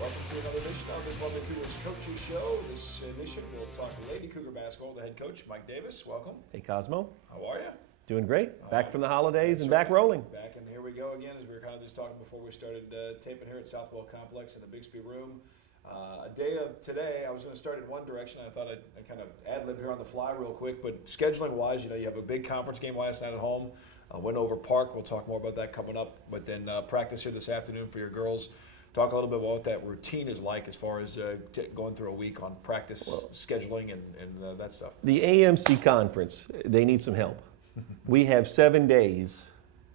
Welcome to another edition of the Columbia Cougars Coaches Show. This edition, we'll talk Lady Cougar basketball. The head coach, Mike Davis. Welcome. Hey, Cosmo. How are you? Doing great. Back from the holidays and back rolling. Back, and here we go again, as we were kind of just talking before we started taping here at Southwell Complex in the Bixby Room. A day of today, I was going to start in one direction. I thought I'd kind of ad-lib here on the fly real quick, but scheduling-wise, you have a big conference game last night at home. Went-over Park. We'll talk more about that coming up. But then practice here this afternoon for your girls. Talk a little bit about what that routine is like as far as going through a week on practice scheduling and that stuff. The AMC conference, they need some help. We have 7 days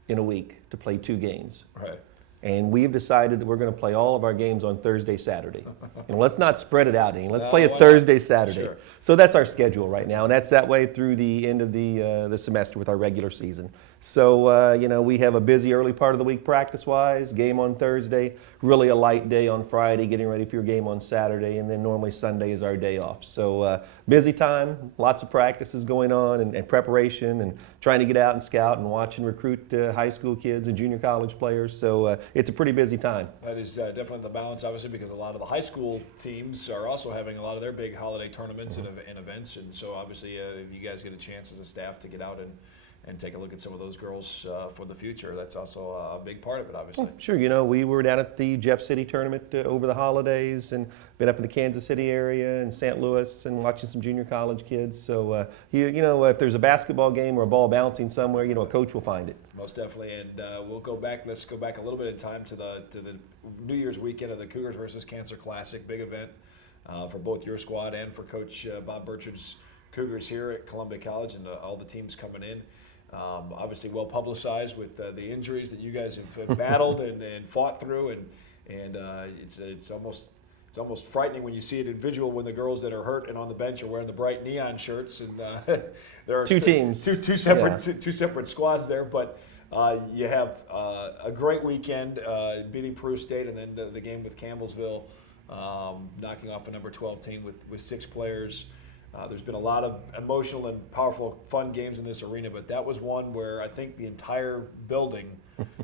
in a week to play 2 games. Right. And we've decided that we're going to play all of our games on Thursday, Saturday. Let's not spread it out any. Let's play it Thursday, Saturday. Sure. So that's our schedule right now, and that's that way through the end of the semester with our regular season. So, we have a busy early part of the week practice-wise, game on Thursday, really a light day on Friday, getting ready for your game on Saturday, and then normally Sunday is our day off. So busy time, lots of practices going on and preparation and trying to get out and scout and watch and recruit high school kids and junior college players. So it's a pretty busy time. That is definitely the balance, obviously, because a lot of the high school teams are also having a lot of their big holiday tournaments and events. And so, obviously, you guys get a chance as a staff to get out and take a look at some of those girls for the future. That's also a big part of it, obviously. Sure. We were down at the Jeff City tournament over the holidays and been up in the Kansas City area and St. Louis and watching some junior college kids. So, if there's a basketball game or a ball bouncing somewhere, a coach will find it. Most definitely. And we'll go back. Let's go back a little bit in time to the New Year's weekend of the Cougars versus Cancer Classic, big event for both your squad and for Coach Bob Burchard's Cougars here at Columbia College and all the teams coming in. Obviously well publicized with the injuries that you guys have battled and fought through, and it's almost frightening when you see it in visual when the girls that are hurt and on the bench are wearing the bright neon shirts, and there are two teams, two separate squads there, but you have a great weekend beating Peru State, and then the game with Campbellsville, knocking off a number 12 team with 6 players. There's been a lot of emotional and powerful, fun games in this arena, but that was one where I think the entire building,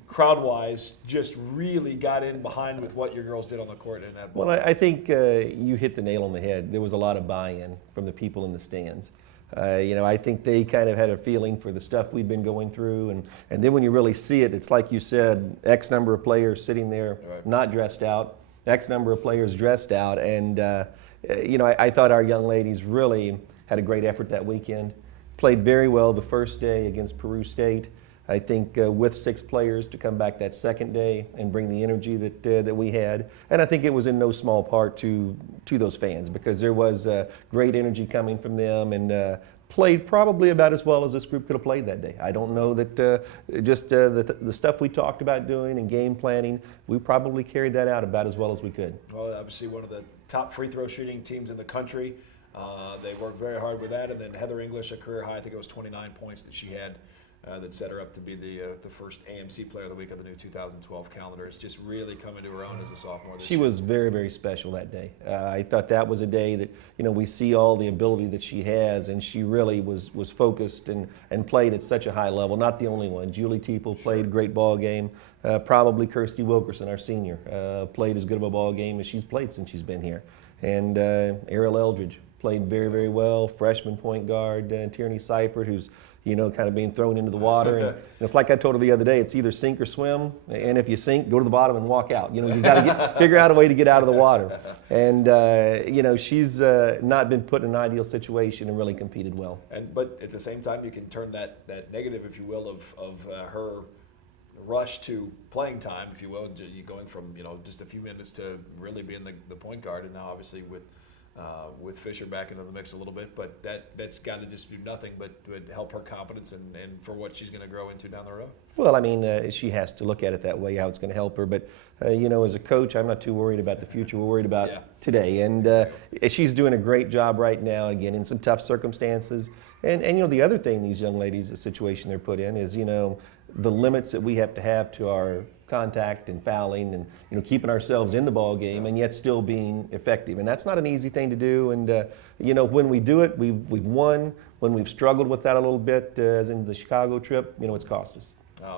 crowd-wise, just really got in behind with what your girls did on the court in that ball. Well, I think you hit the nail on the head. There was a lot of buy-in from the people in the stands. I think they kind of had a feeling for the stuff we've been going through, and then when you really see it, it's like you said, X number of players sitting there, right, not dressed out, X number of players dressed out, and I thought our young ladies really had a great effort that weekend. Played very well the first day against Peru State. I think with 6 players to come back that second day and bring the energy that we had. And I think it was in no small part to those fans, because there was great energy coming from them, and played probably about as well as this group could have played that day. I don't know that the stuff we talked about doing and game planning, we probably carried that out about as well as we could. Well, obviously one of the top free throw shooting teams in the country. They worked very hard with that, and then Heather English, a career high, I think it was 29 points that she had. That set her up to be the first AMC Player of the Week of the new 2012 calendar. It's just really coming to her own as a sophomore this She year. was very, very special that day. I thought that was a day that, we see all the ability that she has, and she really was focused and played at such a high level. Not the only one. Julie Teeple played a great ball game. Probably Kirsty Wilkerson, our senior, played as good of a ball game as she's played since she's been here. And Ariel Eldridge played very, very well. Freshman point guard, Tierney Seifert, who's kind of being thrown into the water. And it's like I told her the other day, it's either sink or swim. And if you sink, go to the bottom and walk out. You've got to figure out a way to get out of the water. And, she's not been put in an ideal situation and really competed well. But at the same time, you can turn that negative, if you will, of her rush to playing time, if you will, you going from, just a few minutes to really being the point guard. And now, obviously, with Fisher back into the mix a little bit, but that's got to just do nothing but help her confidence and for what she's going to grow into down the road. Well, she has to look at it that way, how it's going to help her. But, as a coach, I'm not too worried about the future. We're worried about today. And she's doing a great job right now, again, in some tough circumstances. And the other thing these young ladies, the situation they're put in is, the limits that we have to our contact and fouling and keeping ourselves in the ball game and yet still being effective, and that's not an easy thing to do. And when we do it, we've won. When we've struggled with that a little bit, as in the Chicago trip, it's cost us.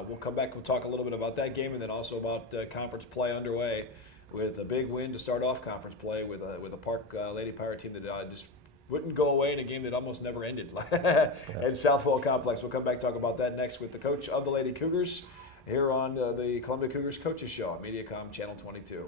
We'll come back. We'll talk a little bit about that game and then also about conference play underway. with a big win to start off conference play with a Park Lady Pirate team that just wouldn't go away in a game that almost never ended at Southwell Complex. We'll come back and talk about that next with the coach of the Lady Cougars here on the Columbia Cougars Coaches Show on Mediacom Channel 22.